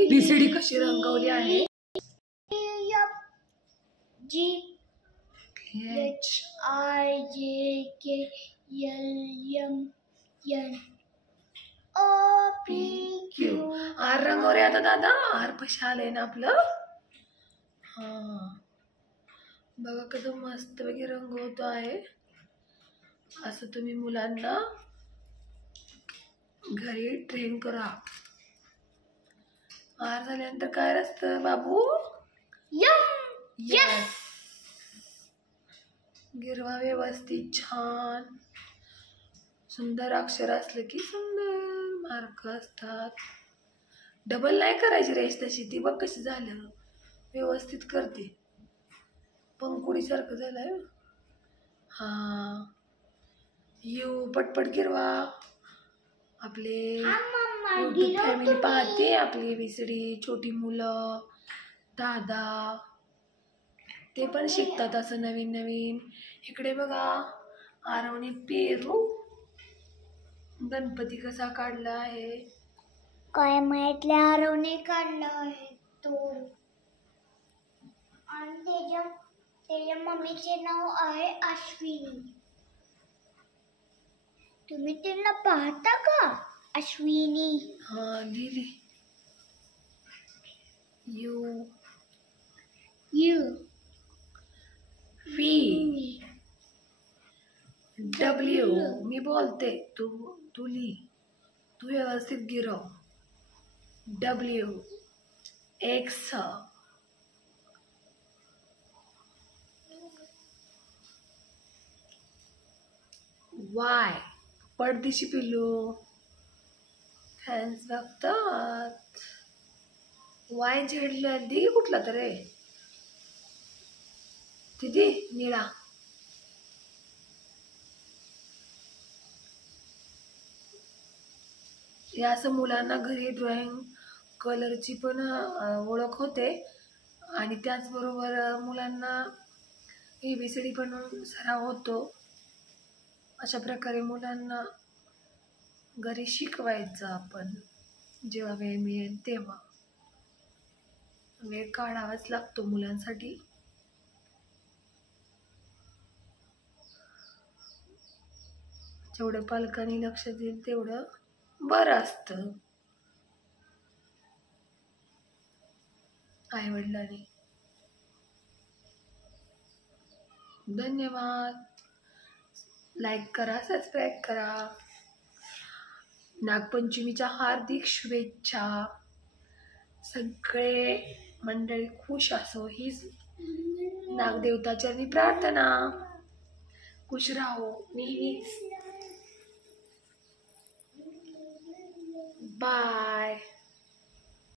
ABCD कशी रंगवली आहे. R रंगवले आता दादा. R पशी आलंय ना आपलं. हा बघा कसं मस्त वगैरे रंगवतो आहे. असं तुम्ही मुलांना घरी ट्रेन करा. R झाल्यानंतर काय असतं बाबू? यस. गिरवा व्यवस्थित छान सुंदर अक्षर असलं की सुंदर मार्क असतात. डबल नाही करायची रेष तशी. ती बघ कशी झालं. व्यवस्थित करते. पंकुडी सारखं झालंय. हा यू पटपट गिरवा. आपले यूट्यूब फॅमिली पाहते आपली ABCD. छोटी मुलं दादा ते पण शिकतात असं नवीन नवीन. इकडे बघा आरवने पेरू गणपती कसा काढला आहे. काय माहितल्या आरवने काढला आहे तो. आणि त्याच्या मम्मीचे नाव आहे अश्विनी. तुम्ही त्यांना पाहता का? अश्विनी. हा लिहिली. You V W. मी बोलते तू लिही. तू व्यवस्थित गिरव. W X Y. पडदिशी पिल्लू फॅन्स बघतात. Y झेडला दे कुठला तरी तिथे निळा. या असं मुलांना घरी ड्रॉइंग कलरची पण ओळख होते आणि त्याचबरोबर मुलांना ABCD पण सराव होतो. अशा प्रकारे मुलांना घरी शिकवायचं आपण. जेव्हा वेळ मिळेल तेव्हा वेळ काढावाच लागतो मुलांसाठी. जेवढं पालकांनी लक्ष देईल तेवढं बरं असतं आई-वडिलांनी. धन्यवाद. लाईक करा, सबस्क्राईब करा. नागपंचमीच्या हार्दिक शुभेच्छा. सगळे मंडळी खुश असो हीच नागदेवताचरणी प्रार्थना. खुश राहो नेहमीच. बाय.